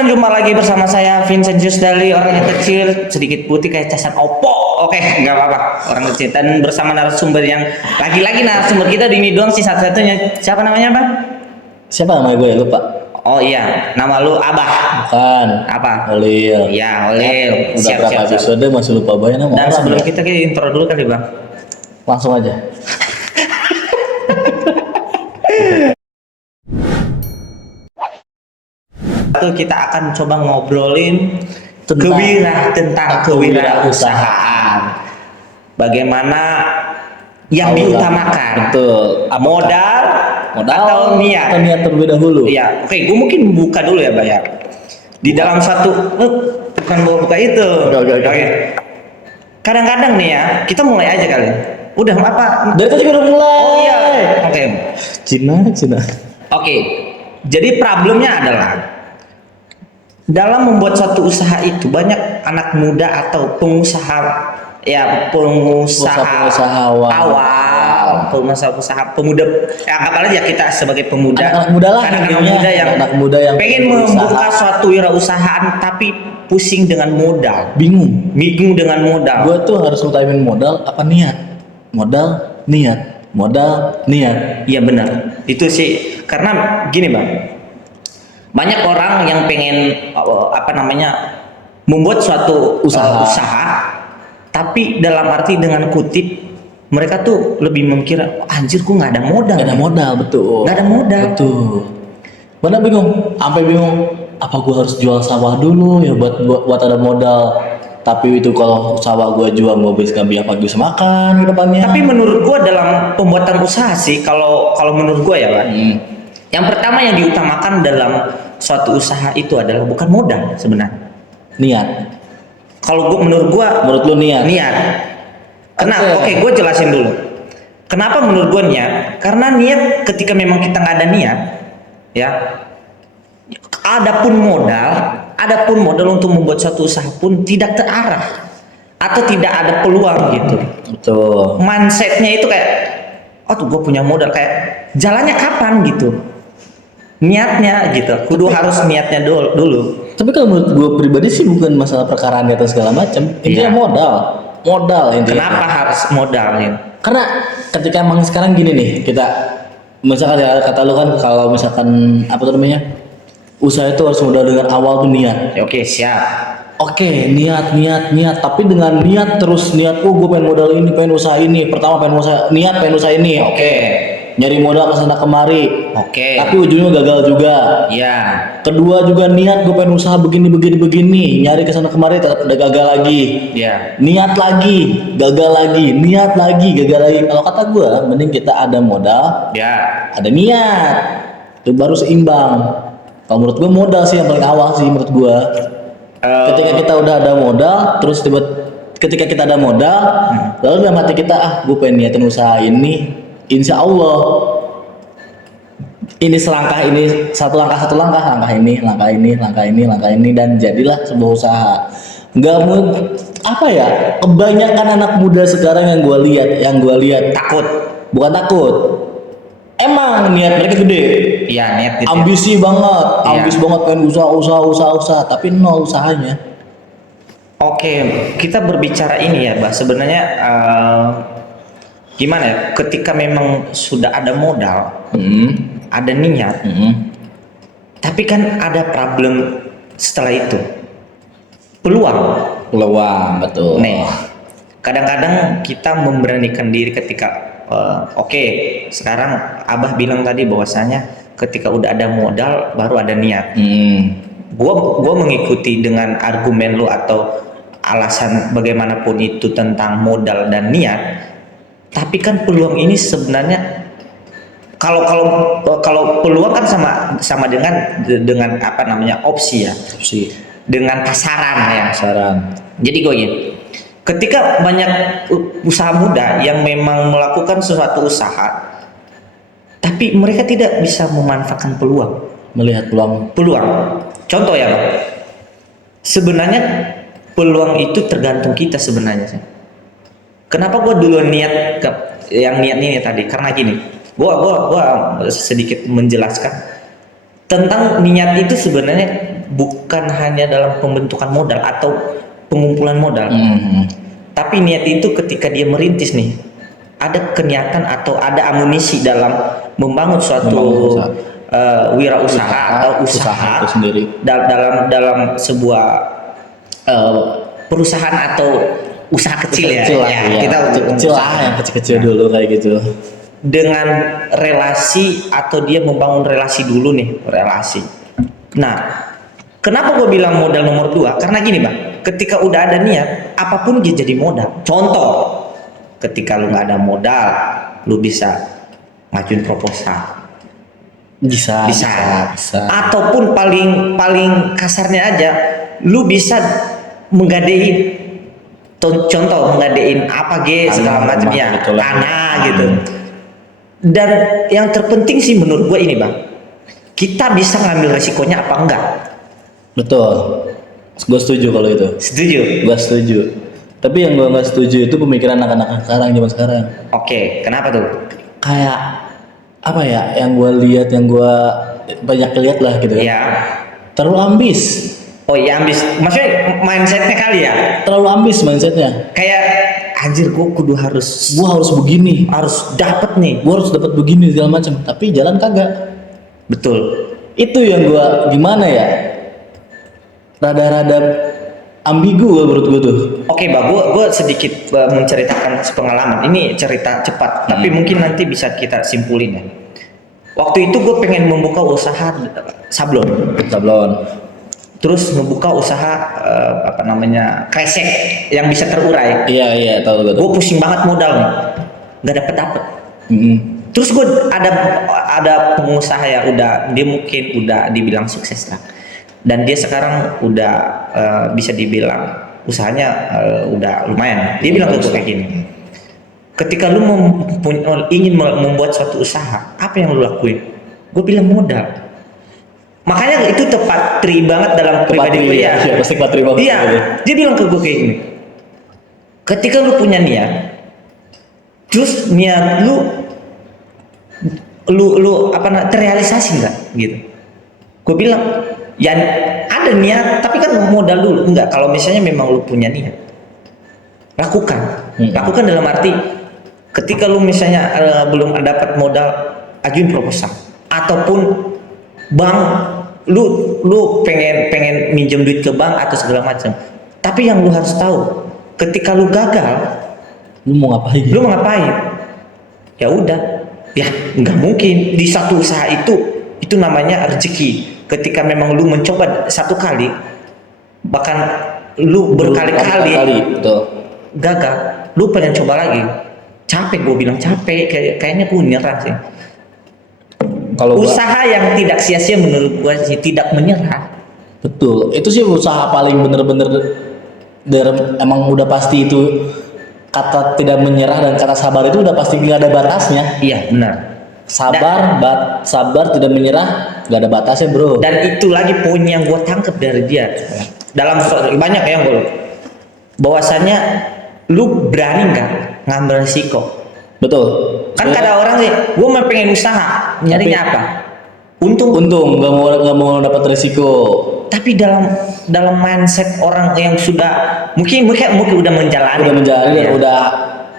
Jumpa lagi bersama saya Vincentius Dali, orang yang kecil, sedikit putih kayak casan opo. Oke, nggak apa-apa, orang kecil. Dan bersama narasumber yang lagi-lagi narasumber kita di ini doang sih satu-satunya. Siapa namanya, Bang? Siapa nama gue ya lupa. Oh iya, nama lu Abah. Bukan. Apa? Olil. Iya, Olil. Udah berapa episode masih lupa banyak nama Dan orang sebelum ya? kita intro dulu kali, Bang. Langsung aja. Satu kita akan coba ngobrolin Tentang kewirausahaan. Bagaimana yang diutamakan? Betul. Modal atau niat? Atau niat terlebih dahulu. Iya, oke, gue mungkin buka dulu ya, Bayar. Di dalam satu, bukan buka itu. Oke. Kadang-kadang nih ya, kita mulai aja kali. Udah apa? Dari tadi udah mulai. Oh iya, oke. Cina. Oke, jadi problemnya adalah dalam membuat suatu usaha itu banyak anak muda atau pengusaha pengusaha pemuda ya apalagi ya kita sebagai pemuda anak muda lah anak muda yang pengen membuka suatu wirausahaan tapi pusing dengan modal, bingung dengan modal. Gue tuh harus ngutamain modal apa niat? Modal niat. Iya benar, itu sih karena gini Bang, banyak orang yang pengen membuat suatu usaha tapi dalam arti dengan kutip mereka tuh lebih memikir anjir gua nggak ada modal. Betul. Mana bingung, sampai bingung apa gua harus jual sawah dulu ya buat ada modal. Tapi itu kalau sawah gua jual gua bisa bisa makan ke depannya. Tapi menurut gua dalam pembuatan usaha sih kalau menurut gua ya Pak, yang pertama yang diutamakan dalam suatu usaha itu adalah bukan modal sebenarnya, niat. Kalau menurut lu niat. Kenapa? Oke, gue jelasin dulu. Kenapa menurut gue niat? Karena niat ketika memang kita nggak ada niat, ya, adapun modal untuk membuat suatu usaha pun tidak terarah atau tidak ada peluang gitu. Betul. Mindsetnya itu kayak, oh tuh gue punya modal, kayak jalannya kapan gitu. Niatnya gitu, harus niatnya dulu. Tapi kalau menurut gue pribadi sih bukan masalah perkara niat dan segala macam, intinya modal intinya. Kenapa harus modal ya? Karena ketika emang sekarang gini nih, kita misalkan ya kata lu kan kalau misalkan apa tuh namanya, usaha itu harus modal dengan awal tuh niat. Oke, siap. Oke, niat, tapi dengan niat gue pengen modal ini, pengen usaha ini. Pertama pengen usaha ini. Oke. Nyari modal kesana kemari. Oke. Tapi ujungnya gagal juga. Iya. Kedua juga niat gue pengen usaha begini. Nyari kesana kemari tetap udah gagal lagi. Iya. Niat lagi, gagal lagi. Niat lagi, gagal lagi. Kalau kata gue, mending kita ada modal. Ya. Ada niat. Itu baru seimbang. Kalau menurut gue modal sih yang paling awal sih menurut gue. Ketika kita udah ada modal, ketika kita ada modal, lalu dalam hati kita gue pengen niatin usaha ini. Insya Allah ini selangkah ini satu langkah ini dan jadilah sebuah usaha. Nggak mau kebanyakan anak muda sekarang yang gue lihat bukan takut, emang niat mereka gede. Iya, niat gitu. Ambisi banget pengen usaha tapi nol usahanya. Oke, kita berbicara ini ya, Bah. Sebenarnya gimana ya? Ketika memang sudah ada modal, ada niat, tapi kan ada problem setelah itu. Peluang, betul. Nih, kadang-kadang kita memberanikan diri ketika sekarang Abah bilang tadi bahwasanya ketika udah ada modal baru ada niat. Gua mengikuti dengan argumen lu atau alasan bagaimanapun itu tentang modal dan niat. Tapi kan peluang ini sebenarnya kalau peluang kan sama dengan opsi ya. Dengan pasaran. Jadi gue gini, ketika banyak usaha muda yang memang melakukan sesuatu usaha, tapi mereka tidak bisa memanfaatkan peluang, melihat peluang. Contoh ya, Bang. Sebenarnya peluang itu tergantung kita sebenarnya sih. Kenapa gue dulu niat ini tadi? Karena gini, gue sedikit menjelaskan tentang niat itu sebenarnya bukan hanya dalam pembentukan modal atau pengumpulan modal, tapi niat itu ketika dia merintis nih, ada keniatan atau ada amunisi dalam membangun suatu wirausaha atau usaha itu sendiri. dalam sebuah perusahaan atau usaha kecil ya, kita kecil lah, yang kecil-kecil dulu kayak gitu. Dengan relasi atau dia membangun relasi dulu nih, relasi. Nah, kenapa gue bilang modal nomor 2? Karena gini bang, ketika udah ada niat, apapun dia jadi modal. Contoh, ketika lu nggak ada modal, lu bisa ngajuin proposal. Bisa. Ataupun paling kasarnya aja, lu bisa menggadein, contoh menggadein apa segala macam ya, tanah gitu. Dan yang terpenting sih menurut gue ini bang, kita bisa ngambil resikonya apa enggak. Betul, gue setuju kalau itu. Setuju? Gue setuju. Tapi yang gue nggak setuju itu pemikiran anak-anak sekarang, zaman sekarang. Oke, kenapa tuh? Kayak apa ya, yang gue lihat, yang gue banyak lihat lah gitu ya. Terlalu ambis. Oh iya, ambis. Maksudnya mindsetnya kali ya? Terlalu ambis mindsetnya. Kayak anjir, gue harus begini, harus dapat nih, gue harus dapat begini segala macam. Tapi jalan kagak. Betul. Itu yang gue gimana ya? Rada-rada ambigu menurut gue tuh. Oke, Mbak, gue sedikit menceritakan pengalaman. Ini cerita cepat, tapi mungkin nanti bisa kita simpulin ya. Waktu itu gue pengen membuka usaha sablon. Terus membuka usaha kresek yang bisa terurai. Iya, tahu. Gue pusing banget modal nih, nggak dapet. Terus gue ada pengusaha ya, dia mungkin udah dibilang sukses lah, dan dia sekarang udah bisa dibilang usahanya udah lumayan. Dia bilang ke gue kayak gini, ketika lu ingin membuat suatu usaha, apa yang lu lakuin? Gue bilang modal. Makanya itu tepat banget dalam pribadi gue ya. Iya, pasti tepat banget. Iya, dia bilang ke gue kayak gini, ketika lu punya niat, terus niat lu terrealisasi nggak gitu? Gue bilang ya ada niat, tapi kan modal dulu. Enggak, kalau misalnya memang lu punya niat, lakukan dalam arti ketika lu misalnya belum dapat modal, ajuin proposal, ataupun bank lu pengen minjem duit ke bank atau segala macam. Tapi yang lu harus tahu, ketika lu gagal, lu mau ngapain? Ya udah, ya nggak mungkin di satu usaha itu namanya rezeki. Ketika memang lu mencoba satu kali, bahkan lu berkali-kali gagal, lu pengen coba lagi, capek. Gue bilang capek, kayaknya gue nyerah sih. Kalau usaha yang tidak sia-sia menurut gue sih tidak menyerah. Betul, itu sih usaha paling bener-bener emang udah pasti itu. Kata tidak menyerah dan kata sabar itu udah pasti nggak ada batasnya. Iya benar. Sabar tidak menyerah nggak ada batasnya bro. Dan itu lagi poin yang gue tangkap dari dia. Dalam banyak yang gue, bahwasannya lu berani nggak ngambil resiko. Betul. Kan ada orang sih, gue mau pengen usaha, nyarinya apa? Untung, nggak mau dapat resiko. Tapi dalam mindset orang yang sudah mungkin udah menjalani, ya. Udah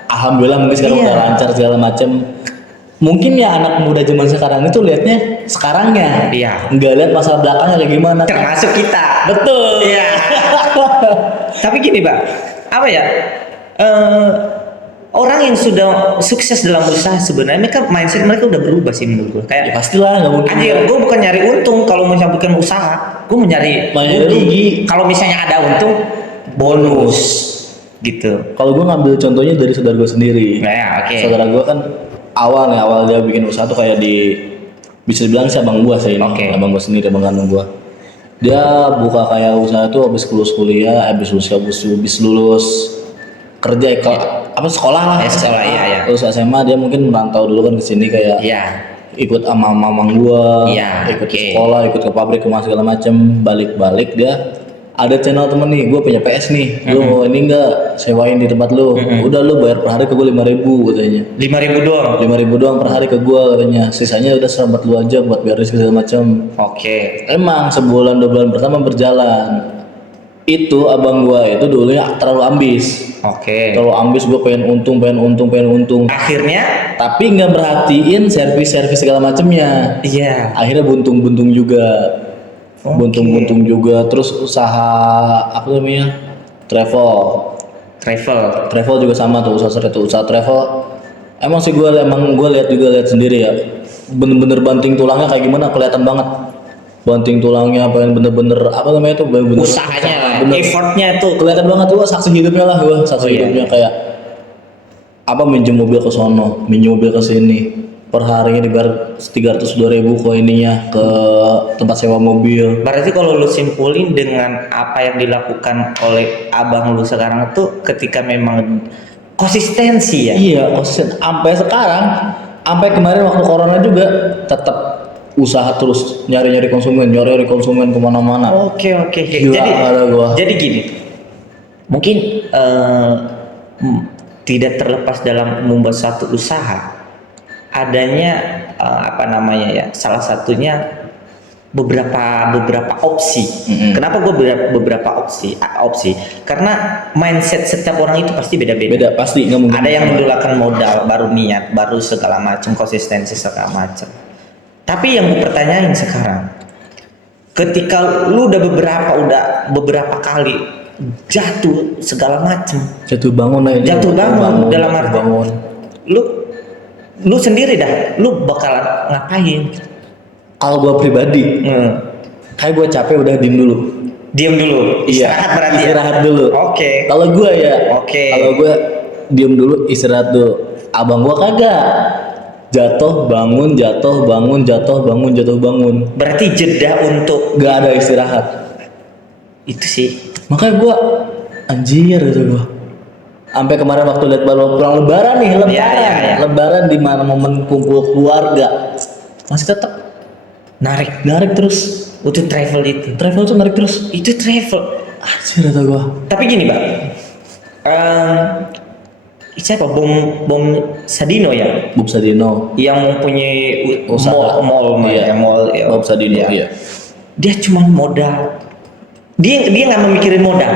alhamdulillah mungkin sekarang udah lancar segala macam. Mungkin ya anak muda zaman sekarang itu lihatnya sekarangnya, nggak lihat masa belakangnya kayak gimana. Termasuk kita. Betul. Iya. Tapi gini Pak, apa ya? Orang yang sudah sukses dalam usaha sebenarnya kan mindset mereka udah berubah sih menurut gue. Kayak ya pastilah nggak mungkin. Anjir, gue bukan nyari untung kalau misalnya bukan usaha, gue mau nyari rugi. Kalau misalnya ada untung, bonus gitu. Kalau gue ngambil contohnya dari saudara gue sendiri. Saudara gue kan awal dia bikin usaha tuh kayak bisa dibilang sih abang gue sih. Abang gue sendiri, abang kandung gue. Dia buka kayak usaha tuh habis lulus kuliah, habis lulus kerja sekolah lah. Sekolah iya. Terus SMA dia mungkin merantau dulu kan ke sini kayak ikut sama mamang gua, ikut ke sekolah, ikut ke pabrik, ke segala macam. Balik dia ada channel temen nih, gue punya PS nih, lu mau ini enggak sewain di tempat lu, udah lu bayar per hari ke gue 5.000 katanya. 5.000 doang. 5.000 doang per hari ke gue katanya, sisanya udah selamat lu aja buat bayar segala macam. Oke. Emang sebulan 2 bulan pertama berjalan, itu abang gua itu dulunya terlalu ambis. Oke. Terlalu ambis, gua pengen untung. Akhirnya Tapi nggak merhatiin servis segala macemnya. iya. Akhirnya buntung juga. Buntung juga. Terus usaha apa namanya? Travel juga sama tuh, usaha travel. Emang sih gua lihat sendiri ya. Bener-bener banting tulangnya kayak gimana, kelihatan banget. Banting tulangnya pengen bener-bener apa namanya itu, bener-bener Usahanya lah, bener. effortnya tuh Kelihatan banget tuh saksi hidupnya lah, gua saksi iya. hidupnya kayak apa, minjem mobil ke sono, minjem mobil ke sini, per harinya dibayar 302.000 koininya ke tempat sewa mobil. Berarti kalau lu simpulin dengan apa yang dilakukan oleh abang lu sekarang tuh ketika memang konsistensi ya. Iya, konsisten sampai sekarang, sampai kemarin waktu corona juga tetap usaha terus nyari konsumen kemana-mana. Oke. Gila, ada gua. Jadi gini, mungkin tidak terlepas dalam membuat satu usaha adanya apa namanya ya, salah satunya beberapa opsi. Kenapa gue beberapa opsi? Karena mindset setiap orang itu pasti beda-beda. Beda pasti, nggak mungkin. Ada yang mendulakan modal, baru niat, baru segala macam, konsistensi segala macam. Tapi yang gue pertanyain sekarang, ketika lu udah beberapa kali jatuh segala macam, jatuh bangun dalam arti lu sendiri dah, lu bakalan ngapain? Kalau gue pribadi, kayak gue capek udah diem dulu. Istirahat berarti. Istirahat dulu. Oke. Kalau gue ya, kalau gue diem dulu, istirahat dulu. Abang gue kagak. Jatuh bangun. Berarti jeda untuk gak ada istirahat. Itu sih. Makanya gue anjir gitu gue. Sampai kemarin waktu lihat baru pulang lebaran nih, lebaran di mana momen kumpul keluarga, masih tetap narik terus. Untuk travel tuh narik terus. Itu travel. Anjir kata gue. Tapi gini Bang, siapa Bom Sadino ya? Bob Sadino yang mempunyai usaha mall ya. Bob Sadino iya. Dia cuma modal. Dia nggak memikirin modal.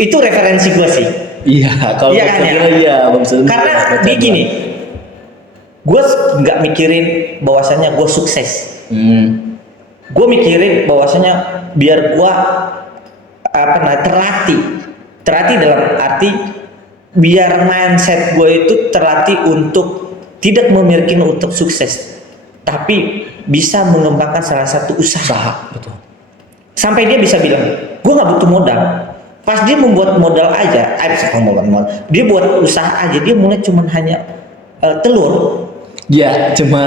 Itu referensi gue sih. Iya, kalau iya kan ya? Bob Sadino. Karena dia gini, gue nggak mikirin bahwasannya gue sukses. Gue mikirin bahwasanya biar gue terlatih dalam arti biar mindset gue itu terlatih untuk tidak memiliki untuk sukses, tapi bisa mengembangkan salah satu usaha. Betul. Sampai dia bisa bilang, gue nggak butuh modal. Pas dia membuat modal aja, dia buat usaha aja, dia mulai cuman hanya telur. Ya, cuma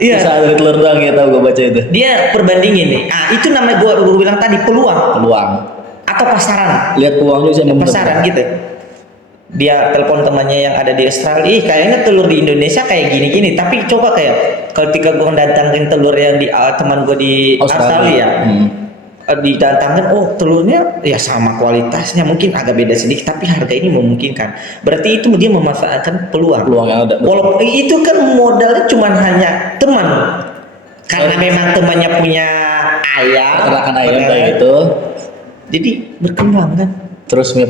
usaha dari telur doang ya, tahu gue baca itu. Dia perbandingin nih. Itu namanya gue bilang tadi peluang atau pasaran. Lihat peluangnya sih pasaran gitu. Dia telepon temannya yang ada di Australia, kayaknya telur di Indonesia kayak gini-gini. Tapi coba kayak ketika gue datangin telur yang di teman gue di Australia, didatangkan, telurnya ya sama kualitasnya, mungkin agak beda sedikit, tapi harga ini memungkinkan. Berarti itu dia memanfaatkan peluang yang ada. Walaupun itu kan modalnya cuma hanya teman, karena memang temannya punya peternakan ayam kayak gitu. Jadi berkembang kan. Terus punya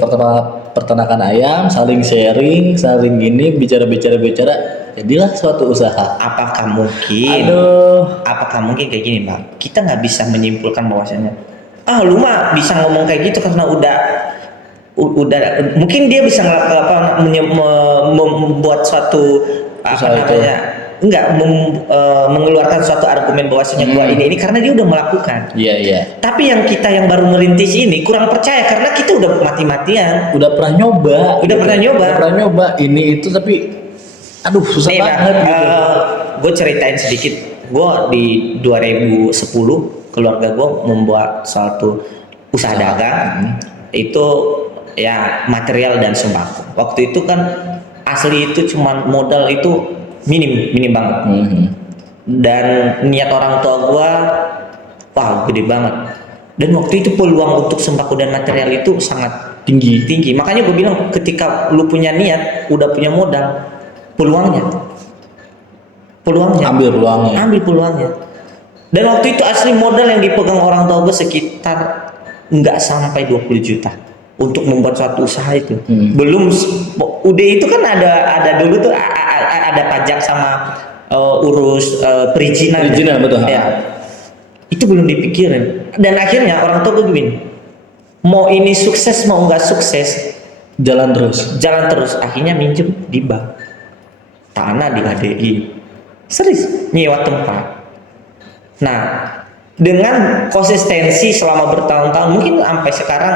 peternakan ayam, saling sharing, saling gini, bicara, jadilah suatu usaha. Apakah mungkin kayak gini Bang? Kita nggak bisa menyimpulkan bahwasanya, lu mah bisa ngomong kayak gitu karena udah mungkin dia bisa membuat suatu mengeluarkan suatu argumen bahwasanya gua ini karena dia udah melakukan. Iya. Tapi yang kita yang baru merintis ini kurang percaya karena kita udah mati-matian. Udah pernah nyoba ini itu, tapi susah banget gitu. Gue ceritain sedikit. Gue di 2010 keluarga gue membuat suatu usaha dagang. Itu ya material dan sembako. Waktu itu kan asli itu cuma modal itu minim banget. Dan niat orang tua gua gede banget. Dan waktu itu peluang untuk sembako dan material itu sangat tinggi. tinggi. Makanya gue bilang ketika lu punya niat, udah punya modal, peluangnya Ambil peluangnya. ambil peluangnya. Dan waktu itu asli modal yang dipegang orang tua gue sekitar nggak sampai 20 juta untuk membuat suatu usaha itu. Belum udah itu kan ada dulu tuh ada pajak sama urus perizinan. Perizinan, betul. Ya. Itu belum dipikirin. Dan akhirnya orang tua gue gini, mau ini sukses mau nggak sukses, Jalan terus. Akhirnya minjem di bank, tanah di HDI, serius nyewa tempat. Nah, dengan konsistensi selama bertahun-tahun, mungkin sampai sekarang,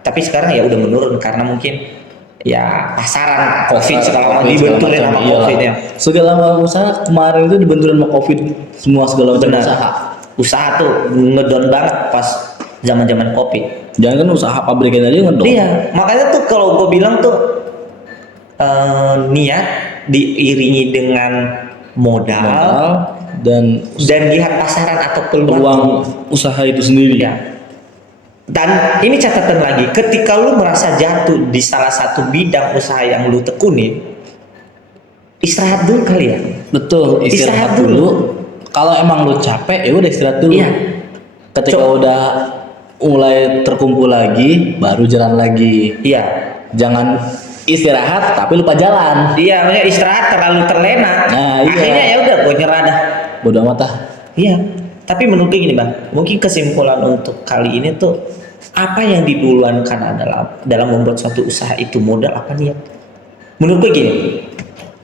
tapi sekarang ya udah menurun karena mungkin ya pasaran COVID segala macam dibenturin sama COVID ya. Segala macam usaha kemarin itu dibenturin sama COVID, semua segala macam Benar. usaha. Usaha tuh ngedon banget pas zaman-zaman COVID. Jangan kan usaha pabrikan aja ngedon. Iya, makanya tuh kalau gue bilang tuh niat diiringi dengan modal dan lihat pasaran atau peluang usaha itu sendiri. ya. Dan ini catatan lagi, ketika lu merasa jatuh di salah satu bidang usaha yang lu tekuni, istirahat dulu kali ya. Betul, istirahat dulu. Kalau emang lu capek ya udah istirahat dulu. Iya. Ketika udah mulai terkumpul lagi, baru jalan lagi. Iya. Jangan istirahat tapi lupa jalan. Iya, maksudnya istirahat terlalu terlena. Nah, iya. Akhirnya ya udah gue nyerah dah. Bodoh amat ah. Iya. Tapi menurut gue gini bang, mungkin kesimpulan untuk kali ini tuh apa yang diduluankan adalah dalam membuat suatu usaha itu modal apa niat. Menurut gue gini,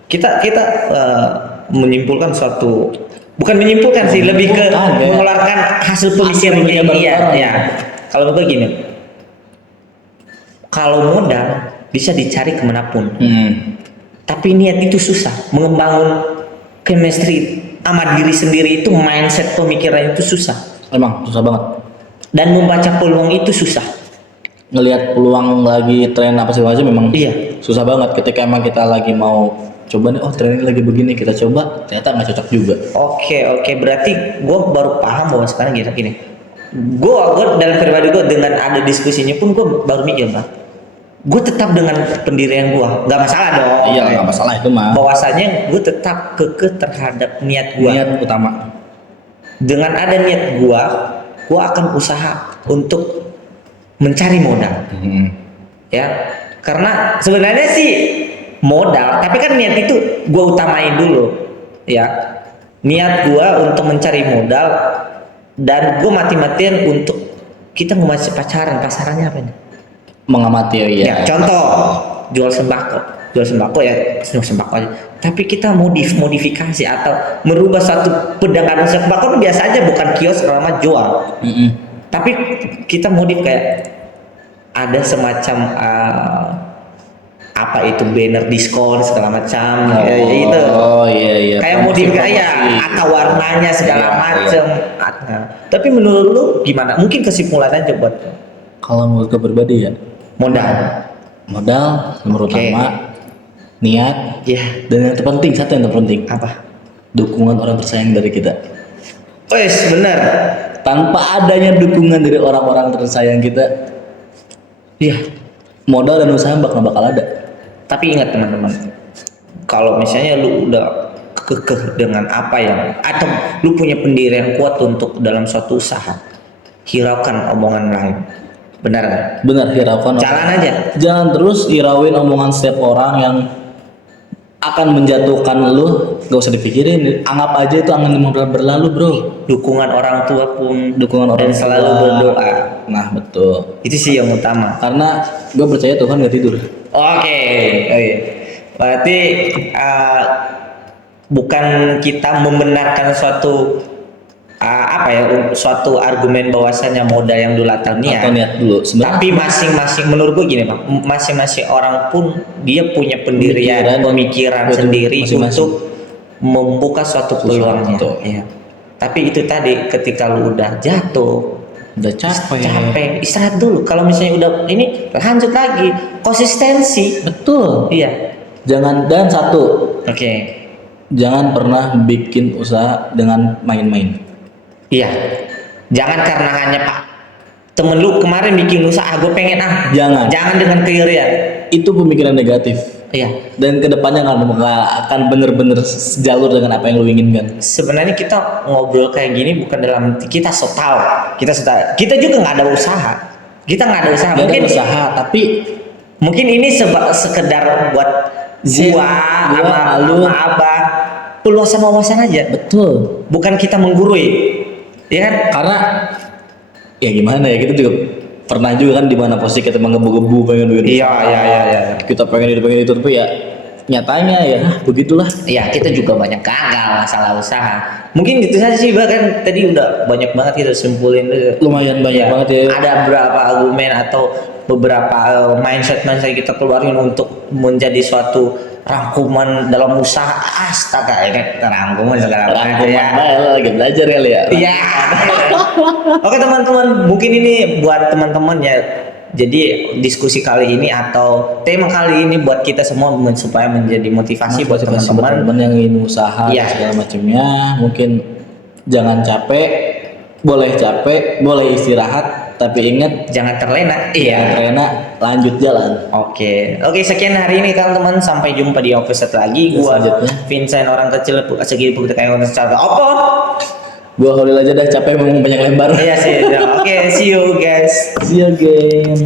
kita menyimpulkan suatu, bukan menyimpulkan sih, lebih ke mengeluarkan hasil pemikiran ya. Kalau menurut gue gini, kalau modal bisa dicari kemanapun, tapi niat itu susah. Membangun chemistry sama diri sendiri itu, mindset pemikiran itu susah. Emang susah banget. Dan membaca peluang itu susah. Ngelihat peluang lagi tren apa segala macam memang Iya. susah banget. Ketika emang kita lagi mau coba nih, oh tren ini lagi begini, kita coba, ternyata nggak cocok juga. Oke, berarti gue baru paham bahwa sekarang gini. Gue dalam pribadi gue dengan ada diskusinya pun gue baru mikir bang, gue tetap dengan pendirian gue, nggak masalah dong. Iya, nggak masalah itu mah. Bahwasanya gue tetap kekeh terhadap niat gue. Niat utama. Dengan ada niat gue akan usaha untuk mencari modal. Ya, karena sebenarnya sih modal, tapi kan niat itu gue utamain dulu. Ya, niat gue untuk mencari modal, dan gue mati-matian untuk kita mau masih pacaran, pasarannya apa nih? Mengamati ya. Contoh jual sembako ya, sembako aja. Tapi kita modifikasi atau merubah satu pedagang sembako itu biasa aja, bukan kios selama jual. Tapi kita modif kayak ada semacam apa itu banner diskon segala macam, itu. Oh iya. Kayak modifikasi ya, atau warnanya segala macam. Tapi menurut lu gimana? Mungkin kesimpulannya aja buat. Kalau menurut gue pribadi ya, modal nomor utama, niat, dan yang terpenting, satu yang terpenting apa? Dukungan orang tersayang dari kita. Benar. Tanpa adanya dukungan dari orang-orang tersayang kita, modal dan usaha bakal ada. Tapi ingat teman-teman, kalau misalnya lu udah kekeh dengan apa yang, atau lu punya pendirian kuat untuk dalam suatu usaha, hiraukan omongan lain. Benar kan? Benar, hiraukan. Jalan aja. Jangan terus hirauin omongan setiap orang yang akan menjatuhkan lu. Gak usah dipikirin, anggap aja itu angin berlalu bro. Dukungan orang tua pun, dan selalu berdoa. Nah betul. Itu sih yang utama. Karena gue percaya Tuhan gak tidur. Oke. Berarti bukan kita membenarkan suatu suatu argumen bahwasanya modal yang dulu atau niat dulu. Tapi masing-masing, menurut gue gini bang, masing-masing orang pun dia punya pendirian, pemikiran sendiri untuk membuka suatu peluangnya. Ya. Tapi itu tadi, ketika lu udah jatuh, udah capek, istirahat dulu. Kalau misalnya udah ini, lanjut lagi, konsistensi. Betul. Iya. Dan satu. Oke. Jangan pernah bikin usaha dengan main-main. Iya. Jangan karena hanya temen lu kemarin bikin usaha, gue pengen jangan dengan keirian. Itu pemikiran negatif. Iya. Dan kedepannya nggak akan bener-bener sejalur dengan apa yang lu inginkan. Sebenarnya kita ngobrol kayak gini bukan dalam kita so tahu, kita juga nggak ada usaha, kita nggak ada usaha. Nggak Mungkin ada usaha, tapi mungkin ini sekedar buat gua lu, sama abah peluasan wawasan aja. betul. Bukan kita menggurui, ya kan? Karena ya gimana ya, kita juga pernah juga kan di mana posisi kita menggebu-gebu pengen duit. Iya. Kita pengen itu tapi ya nyatanya ya begitulah. Iya, kita juga banyak gagal masalah usaha. Mungkin gitu saja sih, bahkan tadi udah banyak banget kita simpulin. Lumayan banyak banget ya. Ada beberapa argumen atau beberapa mindset kita keluarin untuk menjadi suatu rangkuman dalam usaha. Astaga, ini rangkuman segala macam ya. Lo lagi belajar kali ya. Iya. Oke teman-teman, mungkin ini buat teman-teman ya. Jadi diskusi kali ini atau tema kali ini buat kita semua supaya menjadi motivasi buat teman-teman yang ingin usaha ya, dan segala macamnya. Mungkin jangan capek, boleh istirahat, tapi ingat jangan terlena. Jangan terlena, lanjut jalan. Oke, sekian hari ini teman-teman, sampai jumpa di episode lagi. Gua Vincent, orang kecil segi bukti kayak secara apa? Gua Holil aja dah, capek ngomong banyak lebar. Iya sih. Oke, see you guys. See you again.